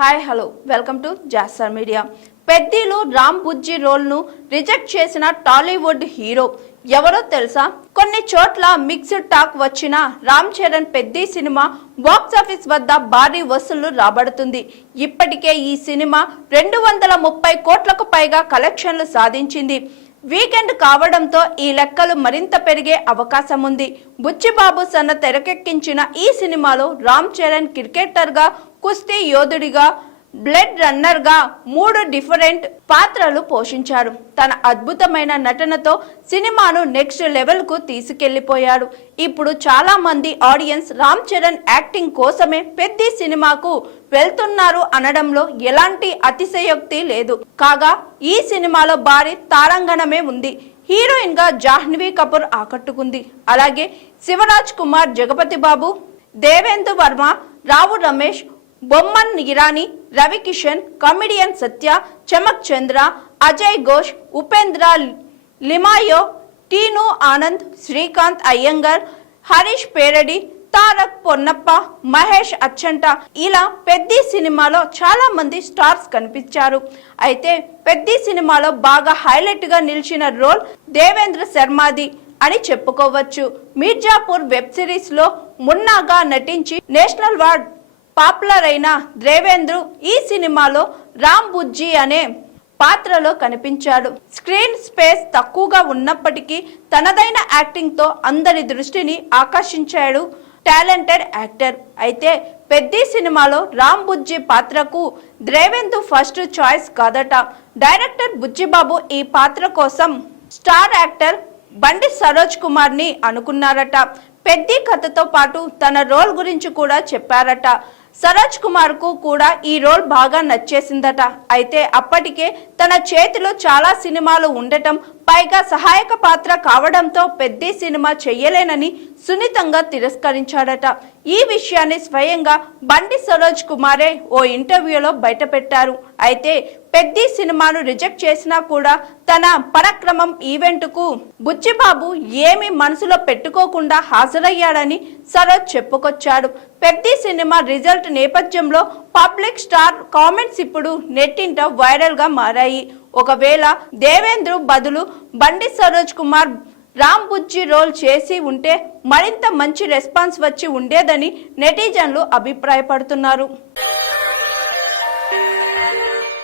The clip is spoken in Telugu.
Hi hello welcome to Jaster media. పెద్దిలో రామ్ బుజ్జి రోల్ను రిజెక్ట్ చేసిన టాలీవుడ్ హీరో ఎవరో తెలుసా? కొన్ని చోట్ల మిక్స్డ్ టాక్ వచ్చిన రామ్ చరణ్ పెద్ది సినిమా బాక్సాఫీస్ వద్ద భారీ వసూళ్లు రాబడుతుంది. ఇప్పటికే ఈ సినిమా 230 కోట్లకు పైగా కలెక్షన్లు సాధించింది. వీకెండ్ కావడంతో ఈ లెక్కలు మరింత పెరిగే అవకాశం ఉంది. బుచ్చిబాబు సన్న తెరకెక్కించిన ఈ సినిమాలో రామ్ చరణ్ క్రికెటర్గా, కుస్తీ యోధుడిగా, బ్లడ్ రన్నర్ గా 3 డిఫరెంట్ పాత్రలు పోషించారు. తన అద్భుతమైన నటనతో సినిమాను నెక్స్ట్ లెవెల్ కు తీసుకెళ్లిపోయాడు. ఇప్పుడు చాలా మంది ఆడియన్స్ రామ్ చరణ్ యాక్టింగ్ కోసమే పెద్ది సినిమాకు వెళ్తున్నారు అనడంలో ఎలాంటి అతిశయోక్తి లేదు. కాగా ఈ సినిమాలో భారీ తారాంగణమే ఉంది. హీరోయిన్ గా జాహ్నవి కపూర్ ఆకట్టుకుంది. అలాగే శివరాజ్ కుమార్, జగపతి బాబు, దేవేంద్ర వర్మ, రావు రమేష్, బొమ్మన్ ఇరానీ, రవి కిషన్, కమిడియన్ సత్య, చమక్ చంద్ర, అజయ్ ఘోష్, ఉపేంద్ర లిమాయో, టీను ఆనంద్, శ్రీకాంత్ అయ్యంగర్, హరీష్ పేరడి, తారక్ పొన్నప్ప, మహేష్ అచ్చంట ఇలా పెద్ది సినిమాలో చాలా మంది స్టార్స్ కనిపించారు. అయితే పెద్ది సినిమాలో బాగా హైలైట్ గా నిలిచిన రోల్ దేవేంద్ర శర్మది అని చెప్పుకోవచ్చు. మీర్జాపూర్ వెబ్ సిరీస్ లో మున్నాగా నటించి నేషనల్ అవార్డ్ పాపులర్ అయిన దేవేంద్ర ఈ సినిమాలో రామ్ బుజ్జి అనే పాత్రలో కనిపించాడు. స్క్రీన్ స్పేస్ తక్కువగా ఉన్నప్పటికీ తనదైన యాక్టింగ్ తో అందరి దృష్టిని ఆకర్షించాడు టాలెంటెడ్ యాక్టర్. అయితే పెద్ది సినిమాలో రామ్ బుజ్జి పాత్రకు దేవేంద్ర ఫస్ట్ చాయిస్ కాదట. డైరెక్టర్ బుచ్చిబాబు ఈ పాత్ర కోసం స్టార్ యాక్టర్ బండి సరోజ్ కుమార్ ని అనుకున్నారట. పెద్ది కథతో పాటు తన రోల్ గురించి కూడా చెప్పారట. సరోజ్ కుమార్ కు కూడా ఈ రోల్ బాగా నచ్చేసిందట. అయితే అప్పటికే తన చేతిలో చాలా సినిమాలు ఉండటం, పైగా సహాయక పాత్ర కావడంతో పెద్ది సినిమా చెయ్యలేనని సున్నితంగా తిరస్కరించాడట. ఈ విషయాన్ని స్వయంగా బండి సరోజ్ కుమారే ఓ ఇంటర్వ్యూలో బయటపెట్టారు. అయితే పెద్ది సినిమాను రిజెక్ట్ చేసినా కూడా తన పరాక్రమం ఈవెంట్కు బుచ్చిబాబు ఏమీ మనసులో పెట్టుకోకుండా హాజరయ్యాడని సరోజ్ చెప్పుకొచ్చాడు. పెద్ది సినిమా రిజల్ట్ నేపథ్యంలో పబ్లిక్ స్టార్ కామెంట్స్ ఇప్పుడు నెట్టింట వైరల్ గా మారాయి. ఒకవేళ దేవేంద్ర బదులు బండి సరోజ్ కుమార్ రామ్ బుజ్జి రోల్ చేసి ఉంటే మరింత మంచి రెస్పాన్స్ వచ్చి ఉండేదని నెటిజన్లు అభిప్రాయపడుతున్నారు.